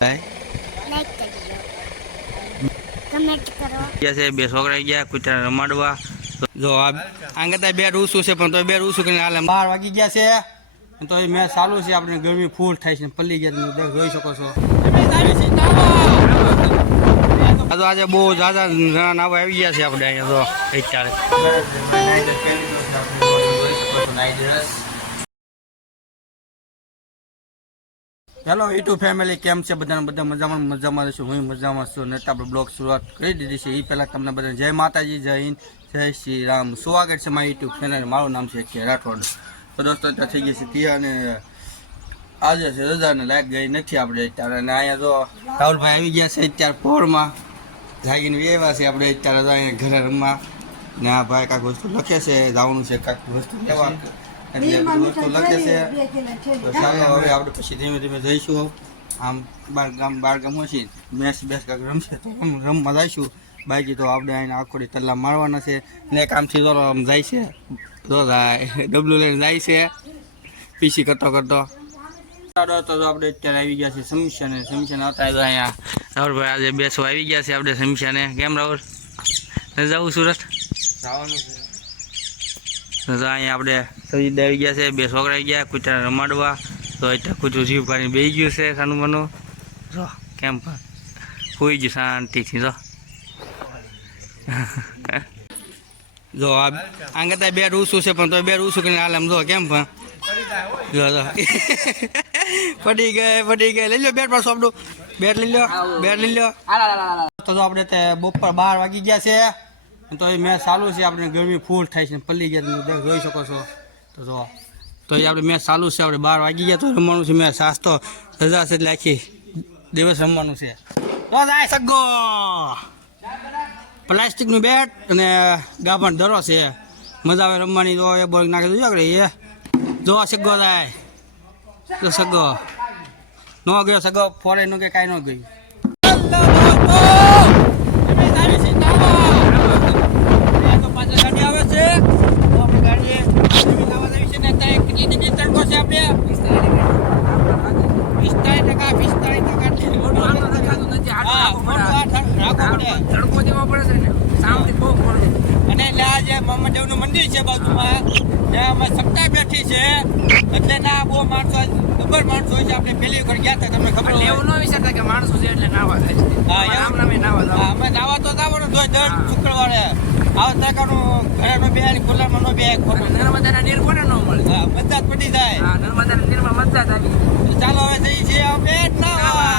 Like કરજો, comment કરો. બે છોકરા ગયા કૂતરા રમાડવા. જો આંગતા બે રૂસું છે પણ તો બે રૂસું કરીને હાલે 12 વાગી ગયા છે તો મેચ ચાલુ છે. આપણે ગરમી ફૂલ થાય છે, પલ્લી ગયા તમે જોઈ શકો છો. તો આજે બહુ જાજા જણા નાવા આવી ગયા છે આપણે અહીંયા તો અત્યારે. હેલો યુટ્યુબ ફેમિલી, કેમ છે બધા મજામાં રહેશું. હું મજામાં છું ને આપણે બ્લોગ શરૂઆત કરી દીધી છે. એ પહેલાં તમને બધા જય માતાજી, જય હિન્દ, જય શ્રી રામ. સ્વાગત છે મારી યુટ્યુબ ચેનલ. મારું નામ છે કે રાઠોડ. તો દોસ્તો ત્યાં થઈ ગઈ છે ત્યાં અને આજે છે રજાને લાયક ગઈ નથી આપણે અત્યારે. અને અહીંયા તો રાહુલભાઈ આવી ગયા છે અત્યારે પોરમાં જાગીને વ્યવહાર છે આપણે અત્યારે તો અહીંયા ઘરે રમવા. ને આ ભાઈ કાંઈક વસ્તુ લખે છે, જવાનું છે કાંઈક વસ્તુ લેવા એટલે વસ્તુ લખે છે. તો ચાલો હવે આપણે પછી ધીમે ધીમે જઈશું. આમ બારગામ હશે મેચ બેસ કાંઈક રમશે તો રમવા જઈશું. બાકી તો આપણે આને આખો તલ્લા મારવાના છે ને કામથી તો આમ જાય છે તો ડબલું લઈને જાય છે પીસી કરતો તો આપણે અત્યારે આવી ગયા છે સમસ્યા ને હતા તો અહીંયા રાહુલભાઈ આજે બેસવા આવી ગયા છે આપણે સમસ્યાને. કેમ રાહુલ જવું સુરત જવાનું છે? તો અહીંયા આપણે સજીદ આવી ગયા છે, બે છોકરા આવી ગયા કૂતરા રમાડવા. તો અત્યારે કૂતરું જીવ પાડીને બેસી ગયું છે સાનું મનું. જો કેમ પણ હોઈ ગયું શાંતિથી. જો આંગતા બે રૂસું છે પણ તો બે રૂસું કરીને હાલ એમ જો કેમ પણ જો પડી ગઈ લઈ લો બેટ પર સોપડું બેટ લઈ લો. તો આપણે બપોર 12 વાગી ગયા છે તો એ મેચ ચાલુ છે. આપણે ગરમી ફૂલ થાય છે, પલ્લી ગયા તમે જોઈ શકો છો. તો એ આપણે મેચ ચાલુ છે. આપણે 12 વાગી ગયા તો રમવાનું છે મેચ. આજ તો રજા છે એટલે આખી દિવસ રમવાનું છે. તો જાય સગ્ગો પ્લાસ્ટિકનું બેટ અને ગાભણ દરો છે, મજા આવે રમવાની. તો એ બોલ નાખી દઉં આપણે એ જો સગ્ગો જાય તો સગ્ગો ન ગયો, સગ્ગો ફોરે નું કે કાંઈ ન ગયું. મહાદેવનું મંદિર છે બાજુમાં, ત્યાં અમે સપ્તાહ બેઠી છે એટલે ના બહુ માણસો ખબર માણસો હોય છે. આપણે પહેલી વખત ગયા હતા, તમને ખબર એવું ન વિચારતા કે માણસો છે એટલે નાવા થાય. અમે નાવા તો જવાનું જોઈએ દર શુક્રવારે. આ પ્રકારનું ઘરે નો બે ખુલ્લામાં નો બે નર્મદાના નીર કોને ન મળે, મજા પડી જાય. નર્મદાના નીરમાં મજા જ આવી. ચાલો હવે જઈએ છીએ આપણે નાવા.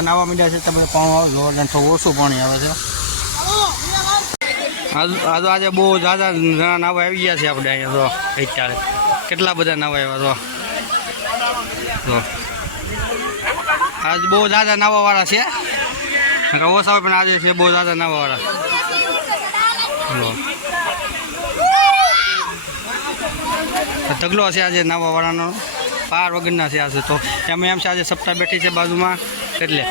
નાવા મીડિયા છે તમે પાણી થોડું ઓછું પાણી આવે છે. આજે બહુ જાજા જણા નાવા આવી ગયા છે આપણે અહીંયા તો અત્યારે. કેટલા બધા નાવા આવ્યા તો આજ બહુ જાજા નાવા વાળા છે. ઓછા હોય પણ આજે છે બહુ જાજા નાવા વાળા. ઢગલો છે આજે નાવા વાળાનો, પાર વગરના છે આજે. તો એમ છે આજે સપ્તાહ બેઠી છે બાજુમાં એટલે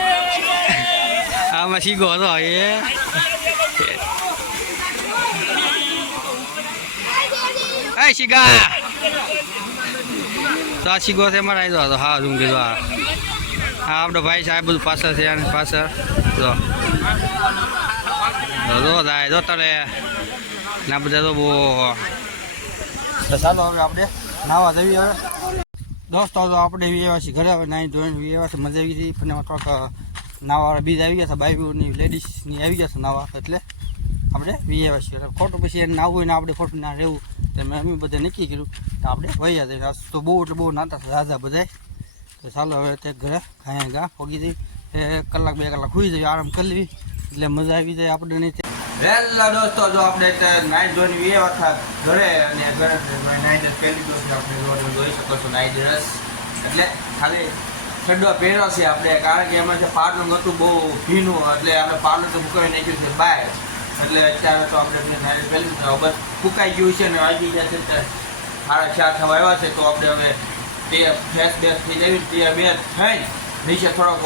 આમાં શીખો હતો એ શીખા તો આ શીખો છે મારા આવી હતો. હા શું કીધું હા આપણો ભાઈ છે આ બધું પાછળ છે અને પાછળ જો થાય જો તારે ના બધા તો બહુ. ચાલો હવે આપણે નાવા જઈએ. હવે દોસ્તો તો આપણે વ્યવહાર છીએ ઘરે. હવે નાઈ ધોઈને વ્યવહાર મજા આવી ગઈ. પણ એમાં થોડાક નાવાવાળા બીજ આવી ગયા હતા, બાઈઓની લેડીઝની આવી ગયા છે નાવા. એટલે આપણે વ્યવહાર છીએ ખોટું પછી એને નાવું હોય ને આપણે ખોટું ના રહેવું. એટલે મેં અમે બધે નક્કી કર્યું તો આપણે વહ્યા જઈએ. તો બહુ એટલે બહુ નાતા રાજા બધા. તો ચાલો હવે તે ઘરે ગા પગી જઈ 1 કલાક 2 કલાક સુઈ જઈએ, આરામ કરી લેવી એટલે મજા આવી જાય આપણે. નહીં પહેલા દોસ્તો જો આપણે નાઈટ ધોઈને વ્યવહાર હતા ઘરે અને ઘરે નાઈટ પહેલી દોસ્ત આપણે જોઈ શકો છો. નાઈટ ડ્રેસ એટલે ખાલી ઠંડો પહેર્યો છે આપણે, કારણ કે એમાં જે પાર્લર હતું બહુ ભીનું એટલે આપણે પાર્લર તો મૂકાવી નાખ્યું છે બહાર. એટલે અત્યારે તો આપણે પહેલું બસ ફૂંકાઈ ગયું છે ને વાગી ગયા છે ત્યારે 4:30 થવા આવ્યા છે. તો આપણે હવે તે ફ્રેશ બેસ થઈ જવી તે બે થઈને નીચે થોડોક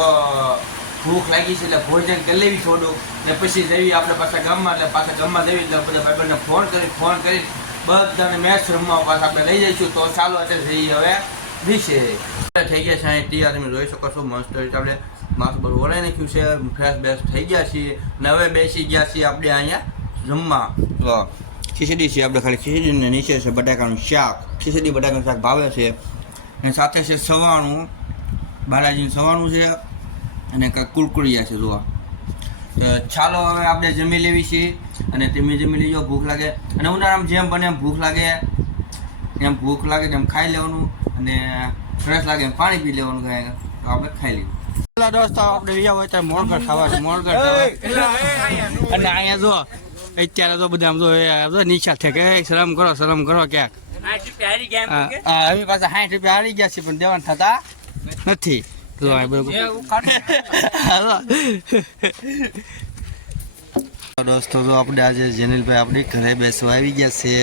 ભૂખ લાગી છે એટલે ભોજન કરી લેવી થોડુંક ને પછી જઈએ આપણે પાછા ગામમાં. એટલે પાછા ગામમાં જઈએ એટલે બધા ભાઈબંધને ફોન કરી બધાને મેચ રમવા પાછા આપણે લઈ જઈશું. તો ચાલો અત્યારે જઈએ હવે નીચે. થઈ ગયા છે અહીં તૈયાર તમે જોઈ શકો છો. મસ્ત રીતે આપણે માથું બધું ઓળાઈ નાખ્યું છે, ફ્રેશ બેસ થઈ ગયા છીએ ને હવે બેસી ગયા છીએ આપણે અહીંયા જમવા. તો ખીચડી છે આપણે, ખાલી ખીચડીને નીચે છે બટાકાનું શાક. ખીચડી બટાકાનું શાક ભાવે છે અને સાથે છે સવાણું, બાલાજીનું સવાણું છે અને કાંઈક કુરકુરિયા છે જોવા. તો ચાલો હવે આપણે જમી લેવી છીએ અને તમે જમી લેજો. ભૂખ લાગે અને ઉનાળામાં જેમ બને એમ ભૂખ લાગે એમ ખાઈ લેવાનું અને ફ્રેશ લાગે એમ પાણી પી લેવાનું. કાંઈ તો આપણે ખાઈ લઈએ. પેલા દોસ્તો આપણે રહ્યા હોય ત્યારે મોરગર ખાવા છે, મોરગર ખાવા. અને અહીંયા જો અત્યારે તો બધા આમ જો નીચા છે કે શરમ કરો ક્યાંક. હા હવે પાછા 60 રૂપિયા હારી ગયા છે પણ દેવાના થતા નથી. દોસ્તો તો આપણે આજે જેનિલભાઈ આપણી ઘરે બેસવા આવી ગયા છે.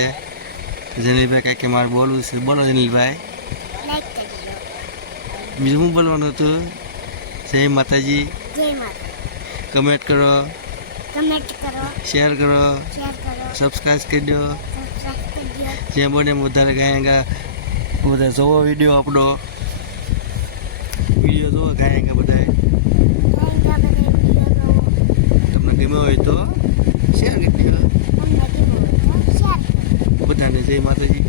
જેનિલભાઈ કાંઈક મારે બોલવું છે, બોલો જેનિલભાઈ. લાઈક કરજો. બીજું શું બોલવાનું હતું? જય માતાજી. જય માતા. કમેન્ટ કરો, શેર કરો, સબસ્ક્રાઈબ કરી દો. જે બને વધારે ગાયંગા બધા જોવો વિડીયો આપણો. વિડીયો જોવો ગાયંગા બધા. તમને ગમ્યો હોય તો શેર કરી દો બધાને. જય માતાજી.